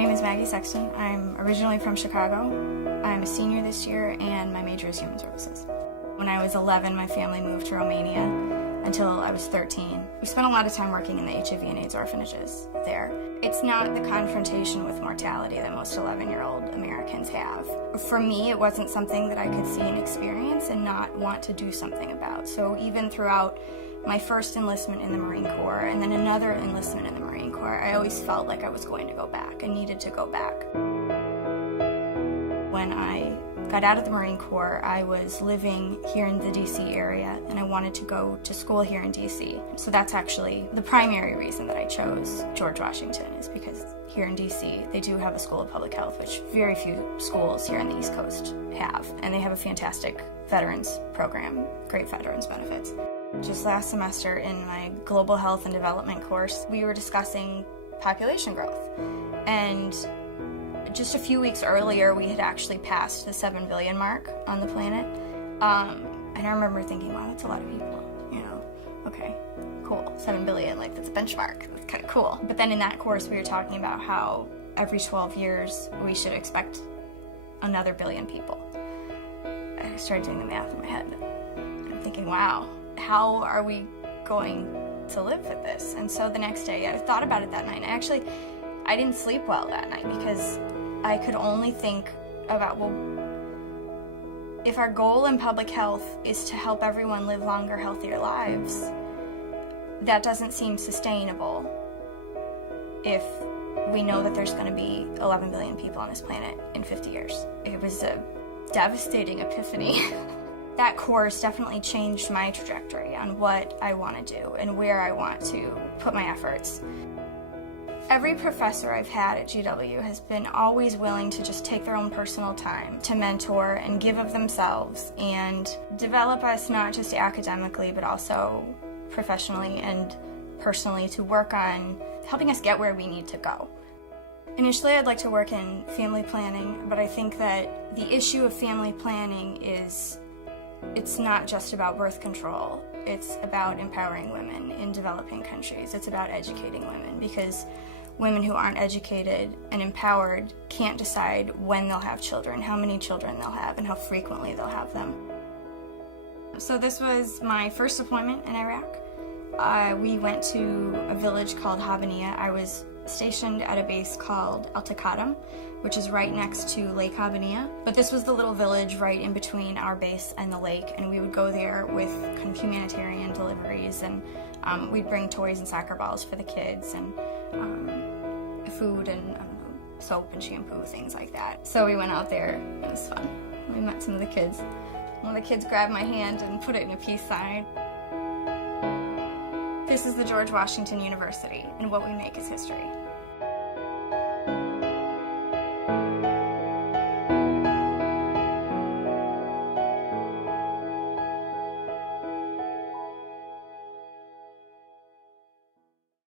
name is Maggie Sexton. I'm originally from Chicago. I'm a senior this year and my major is human services. When I was 11, my family moved to Romania until I was 13. We spent a lot of time working in the HIV and AIDS orphanages there. It's not the confrontation with mortality that most 11-year-old Americans have. For me, it wasn't something that I could see and experience and not want to do something about. So even throughout my first enlistment in the Marine Corps and then another enlistment in the Marine Corps, I always felt like I was going to go back. I needed to go back. When I got out of the Marine Corps, I was living here in the DC area and I wanted to go to school here in DC. So that's actually the primary reason that I chose George Washington, is because here in DC they do have a School of Public Health, which very few schools here on the East Coast have. And they have a fantastic veterans program, great veterans benefits. Just last semester in my Global Health and Development course, we were discussing population growth. And just a few weeks earlier, we had actually passed the 7 billion mark on the planet. And I remember thinking, wow, that's a lot of people, you know. Okay, cool, 7 billion, like that's a benchmark, that's kind of cool. But then in that course, we were talking about how every 12 years, we should expect another billion people. I started doing the math in my head. I'm thinking, wow, how are we going to live with this? And so the next day, I thought about it that night. I didn't sleep well that night because I could only think about, well, if our goal in public health is to help everyone live longer, healthier lives, that doesn't seem sustainable if we know that there's going to be 11 billion people on this planet in 50 years. It was a devastating epiphany. That course definitely changed my trajectory on what I want to do and where I want to put my efforts. Every professor I've had at GW has been always willing to just take their own personal time to mentor and give of themselves and develop us not just academically but also professionally and personally to work on helping us get where we need to go. Initially, I'd like to work in family planning, but I think that the issue of family planning is it's not just about birth control. It's about empowering women in developing countries. It's about educating women, because women who aren't educated and empowered can't decide when they'll have children, how many children they'll have, and how frequently they'll have them. So this was my first deployment in Iraq. We went to a village called Habaniya. I was stationed at a base called Al Taqadum, which is right next to Lake Habaniya. But this was the little village right in between our base and the lake, and we would go there with kind of humanitarian deliveries, and we'd bring toys and soccer balls for the kids, and food and soap and shampoo, things like that. So we went out there, it was fun. We met some of the kids. One of the kids grabbed my hand and put it in a peace sign. This is the George Washington University, and what we make is history.